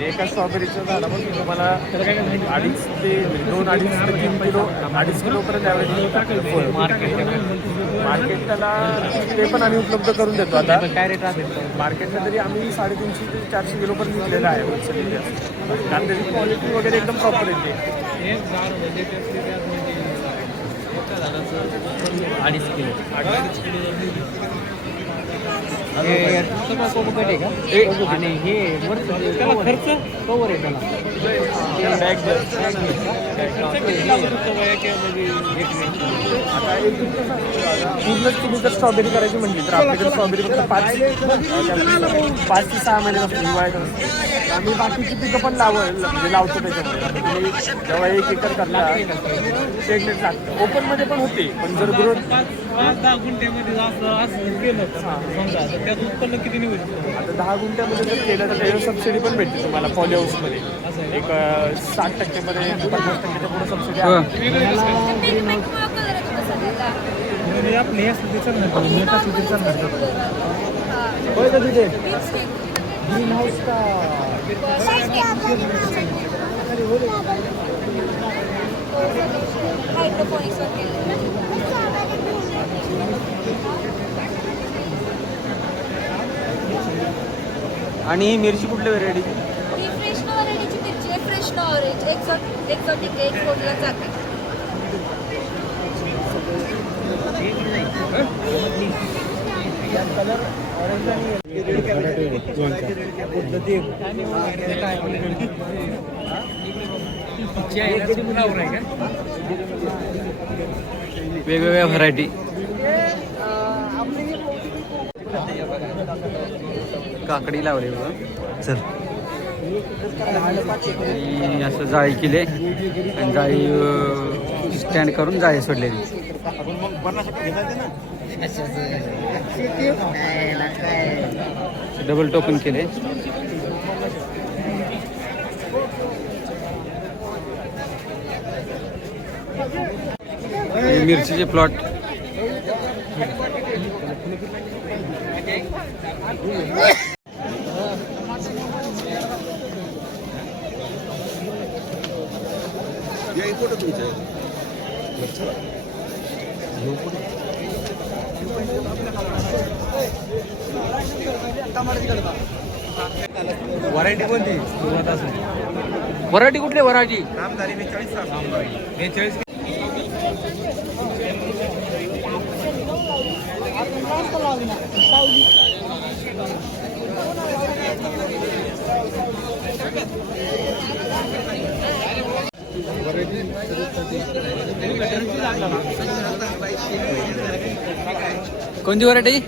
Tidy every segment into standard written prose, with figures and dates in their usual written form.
आणि एका स्ट्रॉबेरीचं झाडापासून तुम्हाला 2.5 ते 3 किलो 2.5 किलोपर्यंत ॲव्हरेज मार्केट त्याला ते पण आम्ही उपलब्ध करून देतो. आता काय रेट असेल मार्केटला तरी आम्ही 350 ते 400 किलोपर्यंत विकलेलं आहे होलसेल. कारण त्याची क्वालिटी वगैरे एकदम प्रॉपर येते. 2.5 किलो. आणि हे खर्च कवर आहे त्याला बॅग आता पूर्णच तुम्ही जर स्ट्रॉबेरी करायची म्हटली तर आपल्याकडे स्ट्रॉबेरी फक्त 5 ते 6 महिन्यापासून हिवाळ्यात असते. आम्ही बाकीची पिकं पण म्हणजे लावतो त्याच्यामध्ये. तुम्ही जेव्हा 1 एकर करता शेडनेट लागतं. ओपनमध्ये पण होते, पण जर ग्रोथ 5-10 गुंठ्यामध्ये असं केलं समजा तर त्यात उत्पन्न किती निघू शकतं? आता 10 गुंठ्यामध्ये जर केलं तर त्याच्यावर सबसिडी पण भेटते तुम्हाला पॉली हाऊसमध्ये. एक 60% मध्ये 50%च्या पुढे सबसिडी आहे. आपले होय का तिथे ग्रीन हाऊस का आणि ही मिरची कुठल्या व्हेरायटी? ही फ्रेश व्हरायटीची मिरची आहे. फ्रेश ऑरेंज एक्झॉटिक एक्सपोर्टला जाते. कलर ऑरेंज वेगवेगळ्या व्हरायटी. काकडी लावली बघा. चल आणि असं जाळी केली आणि जाळी स्टँड करून जाळी सोडलेली. डबल टोकन केले. मिरचीचे प्लॉट. व्हरायटी कोणती? व्हरायटी कुठली व्हरायटी? रामधारी 42. कोणती व्हरायटी?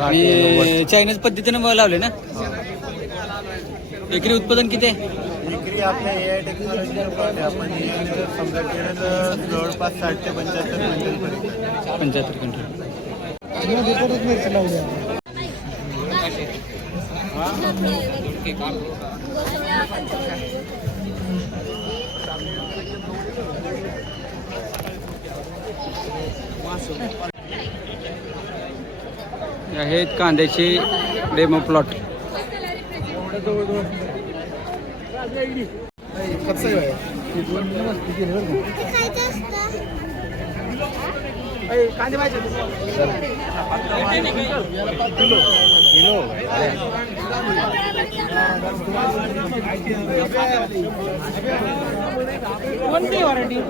आणि चायनीज पद्धतीने लावले ना. एकरी उत्पादन किती आहे? एकरी आपल्या AI टेक्नॉलॉजी आपण समजा केलं तर जवळपास 60 ते 75 क्विंटल. 75 क्विंटल. आहेत कांद्याचे डेमो प्लॉट. कोणती व्हरायटी?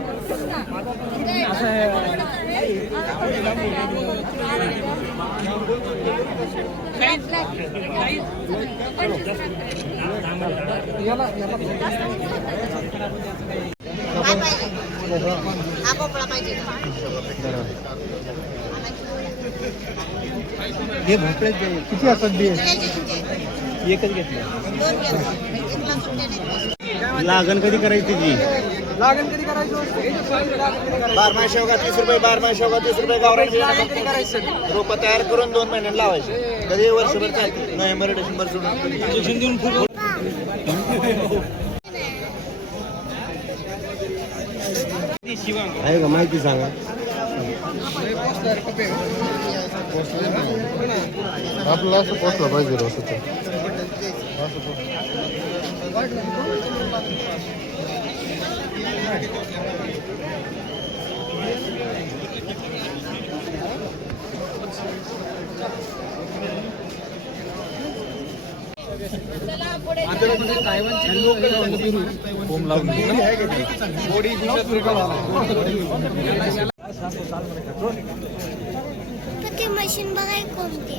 हे भोपळे किती असतात बी? एकच घेतलं. लागण कधी करायची ती? लागण कधी करायचं? बारमाही शेवगा 30 रुपये, बारमाही शेवगा 30 रुपये गावरान कधी करायचं? रोप तयार करून 2 महिन्यात लावायचे. कधी वर्षभर चालते. नोव्हेंबर डिसेंबर सोडून इंजेक्शन देऊन फुल आहे का माहिती सांगा. आपल्याला असं पोचलं पाहिजे. चला पुढे ते मशीन बघाय कोणते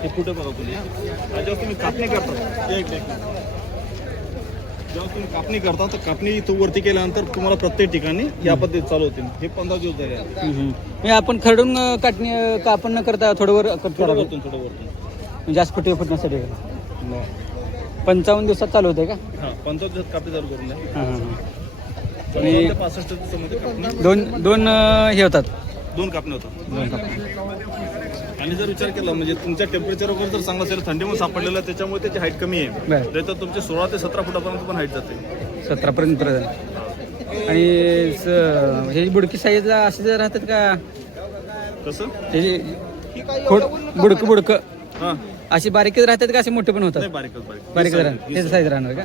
हे कुठं बघा तुम्ही जेव्हा तुम्ही कापणी करता जेव्हा तुम्ही कापणी करता तर कापणी इथं वरती केल्यानंतर तुम्हाला प्रत्येक ठिकाणी या पद्धतीत चालू होते हे 15 दिवस झाले म्हणजे आपण खरडून काटणी कापण न करता थोडं वर थोडं वरतून जास्त फुटण्यासाठी 55 दिवसात चालू होते का? हां 15 दिवसात कापणी चालू करून द्या. हां हां 15 ते 65 दिवसामध्ये कापणी दोन हे होतात दोन कापण्या होतात. दोन कापणी. आणि जर विचार केला म्हणजे तुमच्या टेम्परेचर वगैरे जर चांगलं असेल थंडीमध्ये सापडलेलं आहे त्याच्यामुळे त्याची हाईट कमी आहे बरं. नाही तर तुमचे 16 ते 17 फुटापर्यंत पण हाईट जाते 17 पर्यंत. आणि हे बुडकी साईजला असे जर राहतात का? कसं हे बुडकं हां अशी बारीकच राहतात का असे मोठे पण होतात? नाही बारीकच बारीक राहणार साईज राहणार का?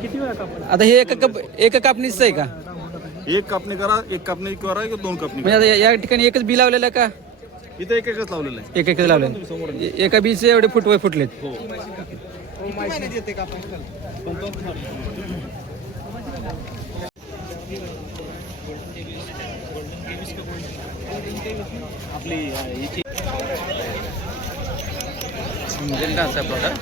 किती वेळा कापड आता हे एका कापणीच आहे का? एक कापणी करा एक कापणी करा किंवा दोन कापणी म्हणजे आता या ठिकाणी एकच बी लावलेलं आहे का? करा. इथं एकच लावलेलं आहे. एकच लावलेलं एका बीचे एवढे फुटलेत. हो प्रोडक्ट